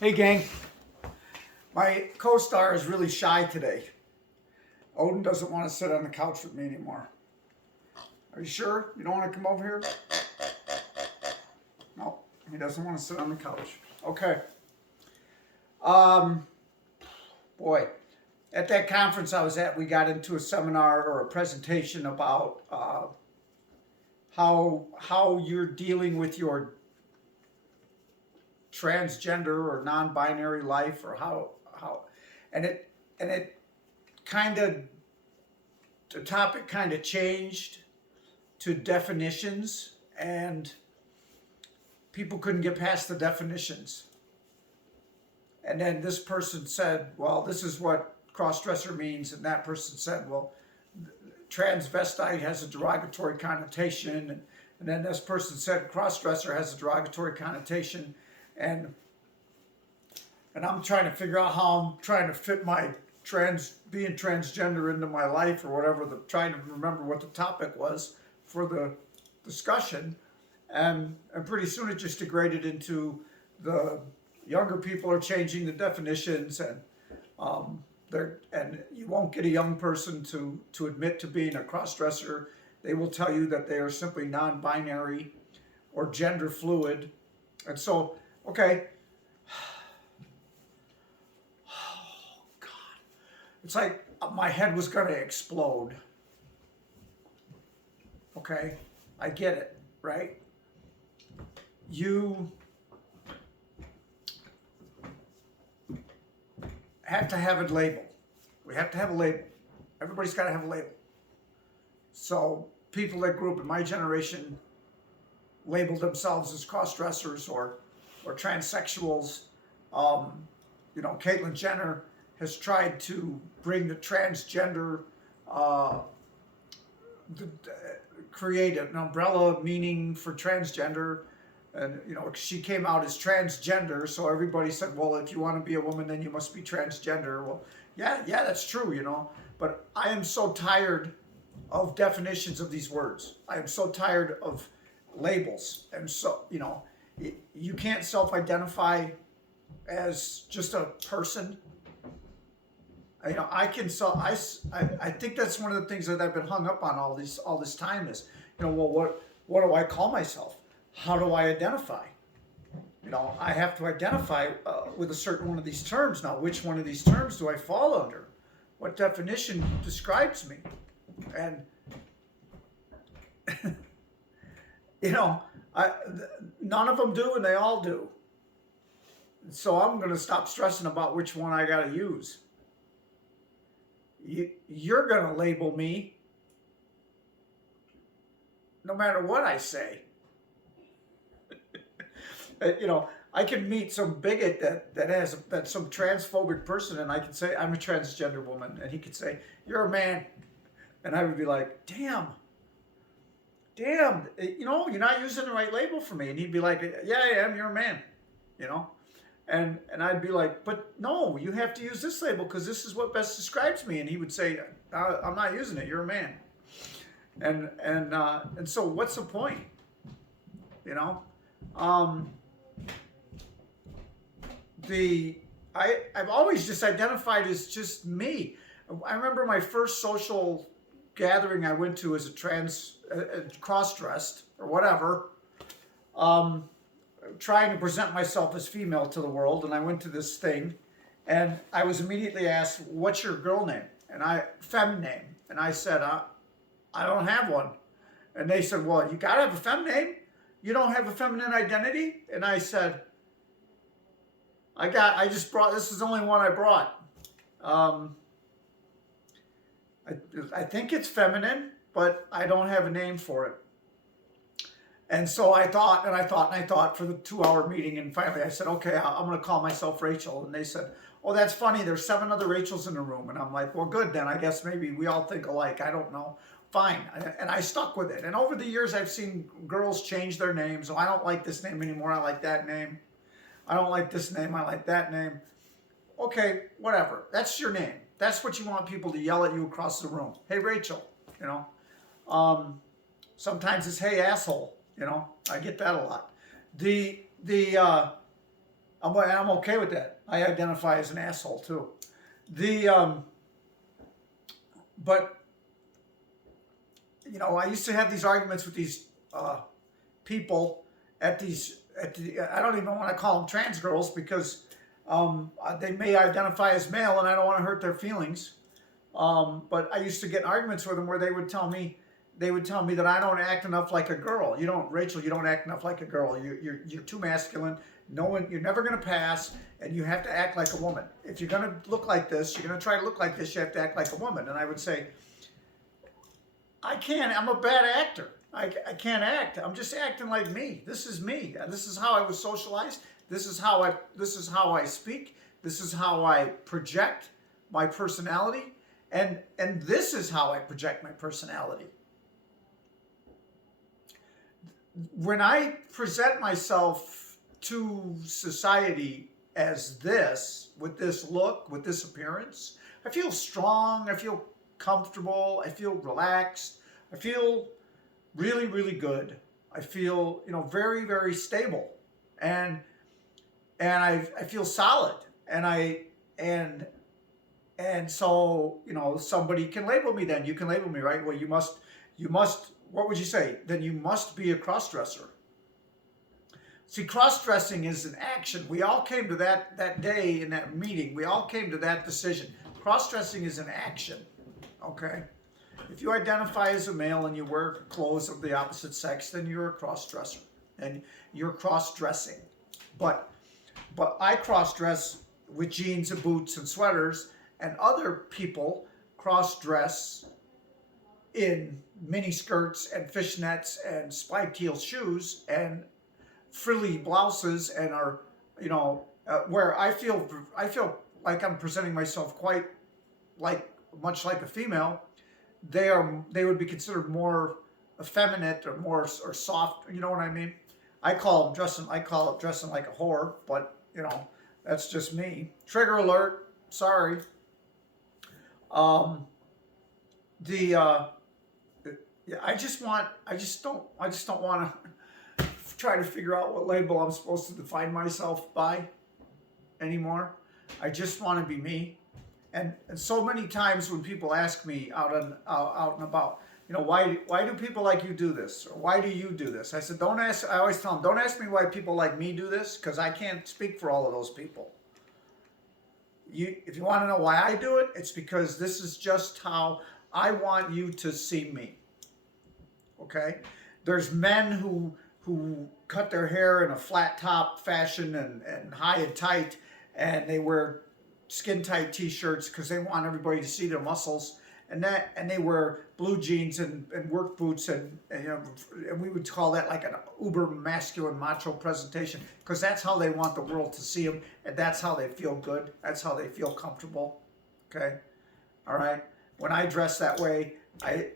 Hey gang, my co-star is really shy today. Odin doesn't want to sit on the couch with me anymore. Are you sure you don't want to come over here? No, he doesn't want to sit on the couch. Okay. Um, boy, at that conference I was at, we got into a seminar or a presentation about how you're dealing with your transgender or non-binary life, or how, and it kind of, the topic kind of changed to definitions, and people couldn't get past the definitions. And then this person said, well, this is what crossdresser means, and that person said, well, transvestite has a derogatory connotation, and then this person said crossdresser has a derogatory connotation, and I'm trying to figure out how I'm trying to fit my being transgender into my life, or whatever, trying to remember what the topic was for the discussion, and pretty soon it just degraded into the younger people are changing the definitions, and and you won't get a young person to admit to being a crossdresser. They will tell you that they are simply non-binary or gender fluid, and so okay. Oh God, it's like my head was going to explode. Okay, I get it, right? You have to have a label. We have to have a label. Everybody's got to have a label. So people that grew up in my generation labeled themselves as cross-dressers or transsexuals. Caitlyn Jenner has tried to bring the transgender, create an umbrella meaning for transgender. And, she came out as transgender, so everybody said, well, if you want to be a woman, then you must be transgender. Well, yeah, that's true, but I am so tired of definitions of these words. I am so tired of labels. And so, you can't self-identify as just a person. I think that's one of the things that I've been hung up on all this time is, well, what do I call myself? How do I identify? I have to identify with a certain one of these terms. Now, which one of these terms do I fall under? What definition describes me? And, none of them do, and they all do. So I'm going to stop stressing about which one I got to use. You're going to label me no matter what I say. I can meet some bigot that's some transphobic person, and I can say I'm a transgender woman, and he could say you're a man, and I would be like, damn, you're not using the right label for me, and he'd be like, yeah, I am, you're a man, and I'd be like, but no, you have to use this label because this is what best describes me, and he would say, I'm not using it, you're a man, and so what's the point, I've always just identified as just me. I remember my first social gathering I went to as a cross-dressed or whatever, trying to present myself as female to the world, and I went to this thing, and I was immediately asked, "What's your girl name?" And fem name, and I said, "I don't have one." And they said, "Well, you gotta have a fem name. You don't have a feminine identity?" And I said, this is the only one I brought. I think it's feminine, but I don't have a name for it. And so I thought for the 2-hour meeting, and finally I said, okay, I'm going to call myself Rachel. And they said, oh, that's funny, there's 7 other Rachels in the room. And I'm like, well, good, then I guess maybe we all think alike. I don't know. Fine. And I stuck with it. And over the years, I've seen girls change their names. So I don't like this name anymore. I like that name. I don't like this name. I like that name. Okay, whatever. That's your name. That's what you want people to yell at you across the room. Hey, Rachel. Sometimes it's hey, asshole. I get that a lot. I'm okay with that. I identify as an asshole too. The but I used to have these arguments with these people I don't even want to call them trans girls because they may identify as male, and I don't want to hurt their feelings. But I used to get in arguments with them where they would tell me that I don't act enough like a girl. Rachel, you don't act enough like a girl. You're too masculine. You're never going to pass, and you have to act like a woman. If you're going to look like this, you're going to try to look like this, you have to act like a woman. And I would say, I can't. I'm a bad actor. I can't act. I'm just acting like me. This is me. This is how I was socialized. This is how I speak. This is how I project my personality. And this is how I project my personality. When I present myself to society as this, with this look, with this appearance, I feel strong, I feel comfortable, I feel relaxed, I feel really, really good. I feel, very, very stable. And I feel solid. And so, somebody can label me then. You can label me, right? Well, you must, what would you say? Then you must be a crossdresser. See, cross-dressing is an action. We all came to that day in that meeting. We all came to that decision. Cross-dressing is an action, okay? If you identify as a male and you wear clothes of the opposite sex, then you're a cross-dresser, and you're cross-dressing. But I cross-dress with jeans and boots and sweaters, and other people cross-dress in mini skirts and fishnets and spiked heel shoes and frilly blouses, and are where I feel like I'm presenting myself quite much like a female. They would be considered more effeminate or soft. You know what I mean? I call it dressing like a whore, but that's just me. Trigger alert. Sorry. I just don't want to try to figure out what label I'm supposed to define myself by anymore. I just want to be me. And so many times when people ask me out and about, why do people like you do this? Or why do you do this? I said, I always tell them, don't ask me why people like me do this, because I can't speak for all of those people. If you want to know why I do it, it's because this is just how I want you to see me. Okay? There's men who cut their hair in a flat top fashion and high and tight, and they wear skin tight t-shirts because they want everybody to see their muscles, and they wear blue jeans and work boots, and we would call that like an uber masculine macho presentation, because that's how they want the world to see them, and that's how they feel good, that's how they feel comfortable. Okay, all right. When I dress that way,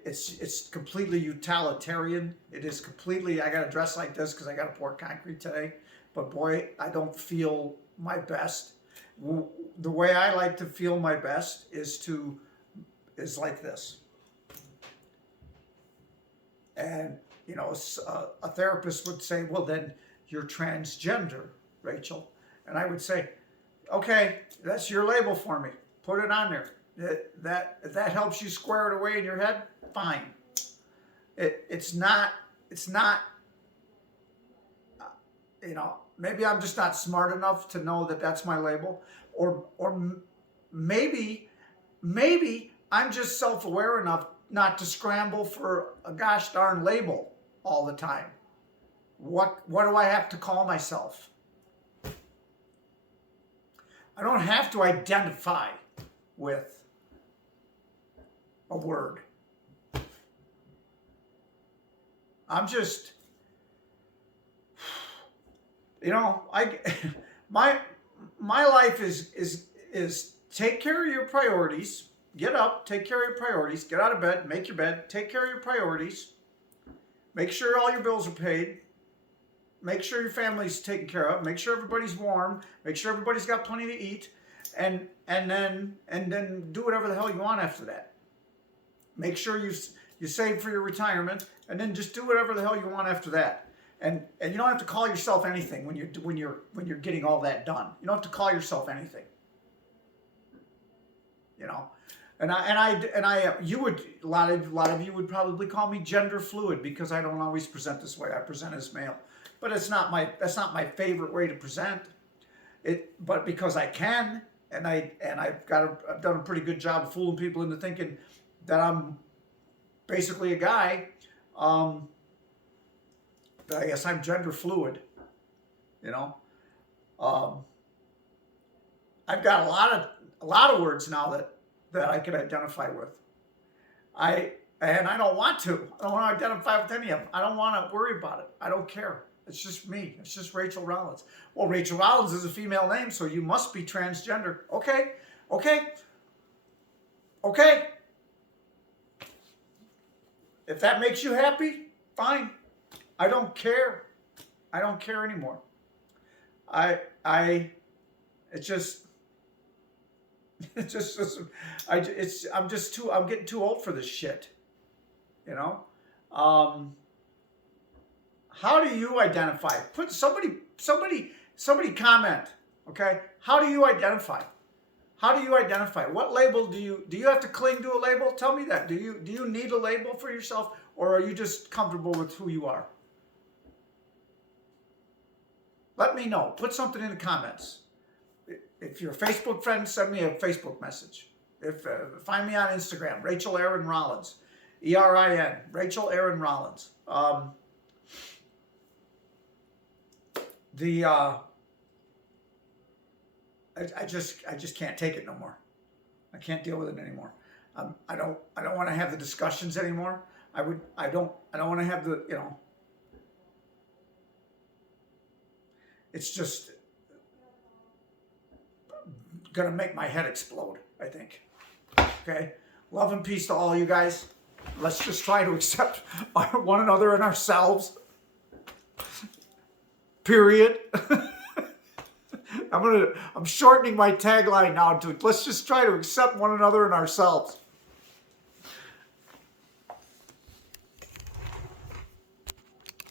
it's completely utilitarian. It is completely, I got to dress like this because I got to pour concrete today. But boy, I don't feel my best. The way I like to feel my best is like this. And a therapist would say, well, then you're transgender, Rachel. And I would say, okay, that's your label for me. Put it on there. If that helps you square it away in your head, fine. It's not, maybe I'm just not smart enough to know that that's my label, or maybe I'm just self-aware enough not to scramble for a gosh darn label all the time. What do I have to call myself? I don't have to identify with a word. I'm just, my life is take care of your priorities. Get up, take care of your priorities. Get out of bed, make your bed, take care of your priorities. Make sure all your bills are paid. Make sure your family's taken care of. Make sure everybody's warm. Make sure everybody's got plenty to eat, and then do whatever the hell you want after that. Make sure you save for your retirement, and then just do whatever the hell you want after that. And you don't have to call yourself anything when you're getting all that done. You don't have to call yourself anything. You know, you would a lot of you would probably call me gender fluid because I don't always present this way. I present as male, but that's not my favorite way to present it. But because I can, and I've done a pretty good job of fooling people into thinking that I'm basically a guy. I guess I'm gender fluid. You know, I've got a lot of words now that I can identify with. And I don't want to. I don't want to identify with any of them. I don't want to worry about it. I don't care. It's just me. It's just Rachel Rollins. Well, Rachel Rollins is a female name, so you must be transgender. Okay. If that makes you happy, fine. I don't care. I don't care anymore. I'm getting too old for this shit. You know? How do you identify? Somebody comment, okay? How do you identify? How do you identify? What label do you have to cling to a label? Tell me that. Do you need a label for yourself, or are you just comfortable with who you are? Let me know. Put something in the comments. If you're a Facebook friend, send me a Facebook message. Find me on Instagram, Rachel Aaron Rollins, ERIN, Rachel Aaron Rollins. I just can't take it no more. I can't deal with it anymore. I don't want to have the discussions anymore. I don't want to have the, you know. It's just gonna make my head explode, I think. Okay? Love and peace to all you guys. Let's just try to accept one another and ourselves. Period. I'm shortening my tagline now to let's just try to accept one another and ourselves.